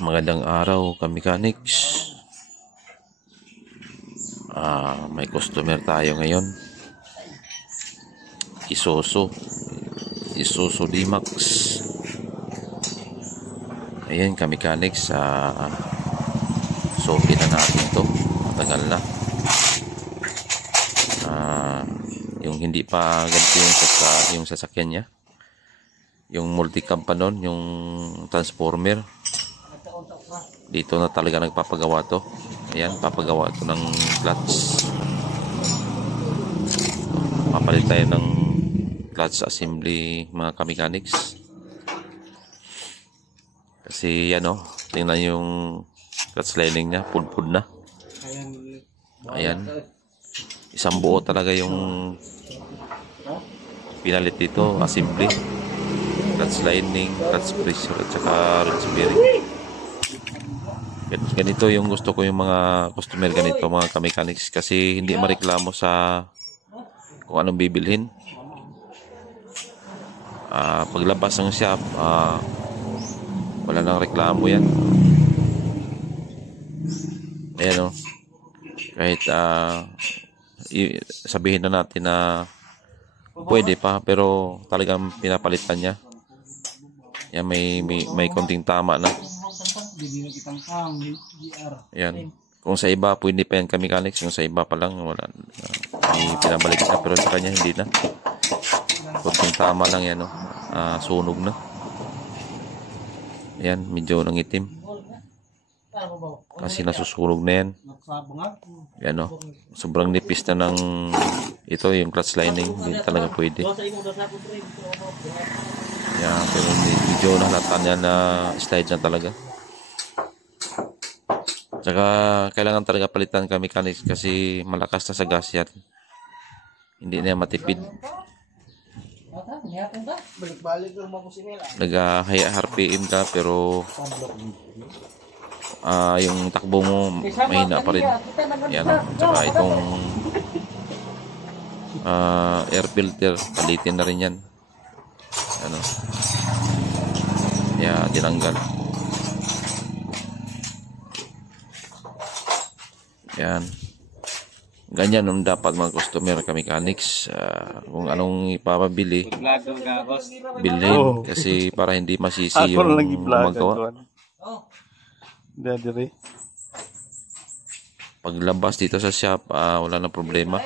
Magandang araw ka-mechanics. May customer tayo ngayon. Isuzu D-Max. Ayan ka-mechanics. So kita natin to. Matagal na. Yung hindi pa ganito yung sasakyan niya. Yung multicam pa nun, yung transformer. Dito na talaga nagpapagawa to. Ayan, papagawa to ng clutch. Papalit tayo ng clutch assembly, mga ka-mechanics. Kasi yan o, tingnan yung clutch lining nya, pudpud na. Ayan, isang buo talaga yung pinalit dito, assembly, clutch lining, clutch pressure at saka rod bearing. Ganito yung gusto ko yung mga customer, ganito mga ka-mechanics, kasi hindi mareklamo sa kung anong bibilhin. Paglabas ng shop, wala nang reklamo yan. Ayan o, kahit sabihin na natin na pwede pa, pero talagang pinapalitan niya. Yan, may konting tama na. Ayan, kung sa iba pwede pa yan ka-mechanics, yung sa iba pa lang wala, may pinabalik na, pero sa kanya hindi na. Konting tama lang yan, sunog na. Ayan, medyo nangitim kasi nasusunog na yan. Yan o, sobrang nipis na ng ito, yung clutch lining, hindi talaga pwede. Yan, pero medyo nahalatan yan na slide na talaga. Tsaka kailangan talaga palitan ka-mechanics kasi malakas na sa gas yan. Hindi na matipid. Nag-high RPM ka pero yung takbo mo mahina pa rin. Yan. Tsaka itong air filter, palitin na rin yan. Ano? Kaya tinanggal. Yan. Ganyan nung dapat mga customer ka-mechanics. Kung anong ipapabili, bilhin. Kasi para hindi masisi yung gumagawa. Paglabas dito sa shop, wala na problema.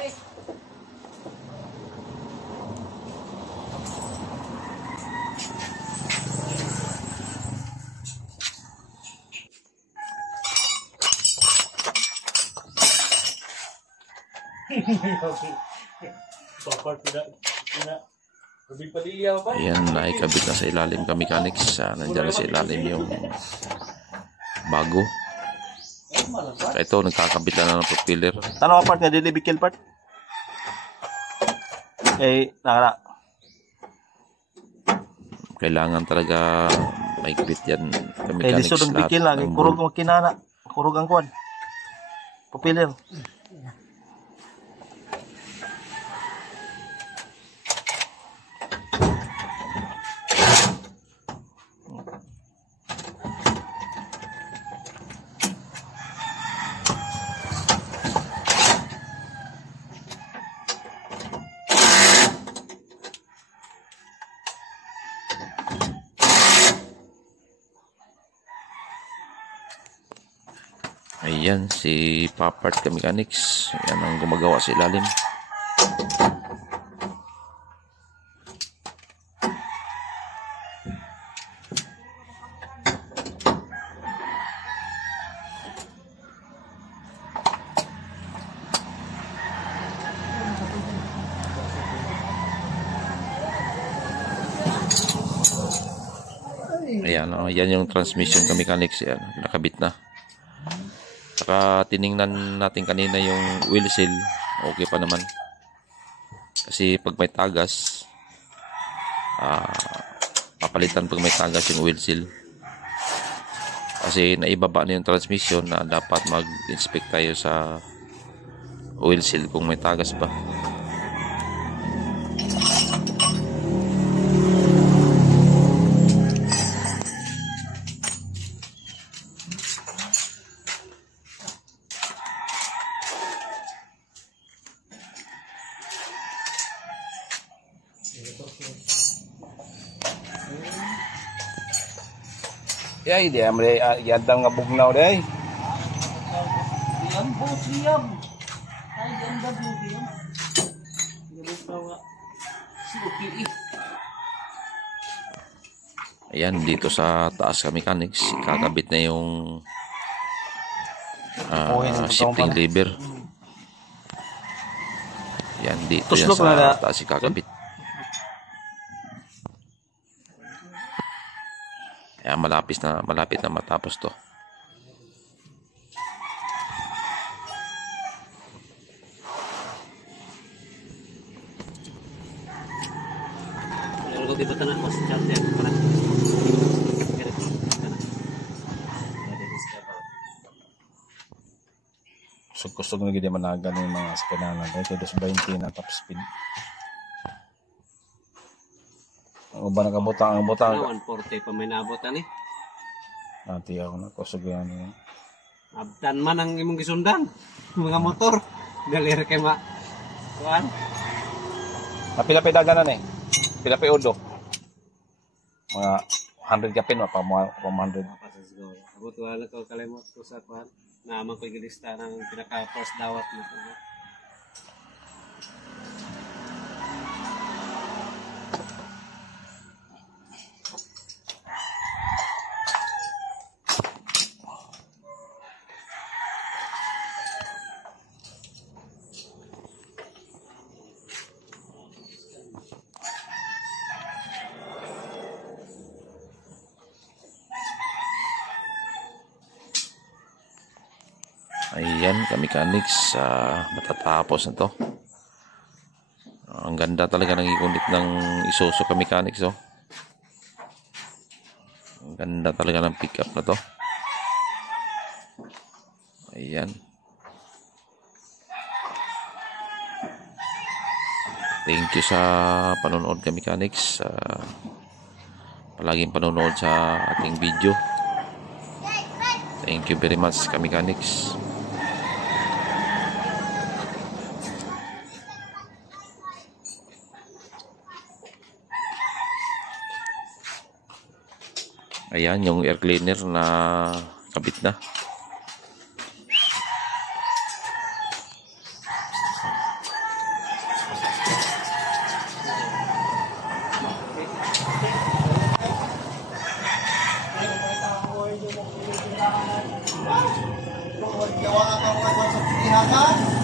Ayan, naikabit na sa ilalim ka-mechanics. Nandiyan na sa ilalim yung bago. Ito, nagkakabit na ng propeller. Tanong ang part nga, dili bikil part? Kailangan talaga maigpit yan ka-mechanics. Lisod ang bikil lang, kurog ang kinana. Kurog ang kuwan. Propeller. Ayan, si Papart ka-mechanics. Ayan ang gumagawa sa ilalim. Ayan, yan yung transmission ka-mechanics. Ayan, nakabit na. Saka tiningnan natin kanina yung wheel seal, okay pa naman. Kasi pag may tagas, papalitan pag may tagas yung wheel seal. Kasi naibaba na yung transmission na dapat mag-inspect tayo sa oil seal kung may tagas ba. Yay, di amre yadang nga bugnaw day. Siyam po, siyam. Ay, ganda po siyam. Ganda po nga. Suki eh. Ayan, dito sa taas ka mechanics, kakabit na yung shifting lever. Yan, dito yan Tuslok na sa taas kakabit. Ayan, malapit na matapos to. Kalau di betul nak mas charger mana? Kusog na gid managan yung mga sakyanan day kay 220 na top speed. Ang uban ang butang. 140 pa may nabotan eh. Nanti ako na kusog yan. Abdan man ang imong gisundan. Mga motor. Dalir kay ma. Kuan. Napila-pila dagan na pila-pila udo. Mga 100 kapin pa 100. Abot wala ko kalimot ko sa kuan. Naman ko gilista ng pinaka-first dawat mo. Ayan, ka-mechanics, matatapos na to. Ang ganda talaga ng ikunit ng Isuzu ka-mechanics, oh. Ang ganda talaga ng pickup na to. Ayan. Thank you sa panonood ka-mechanics. Palaging panonood sa ating video. Thank you very much ka-mechanics. Ayan, yung air cleaner na kabit na. Gawa ka sa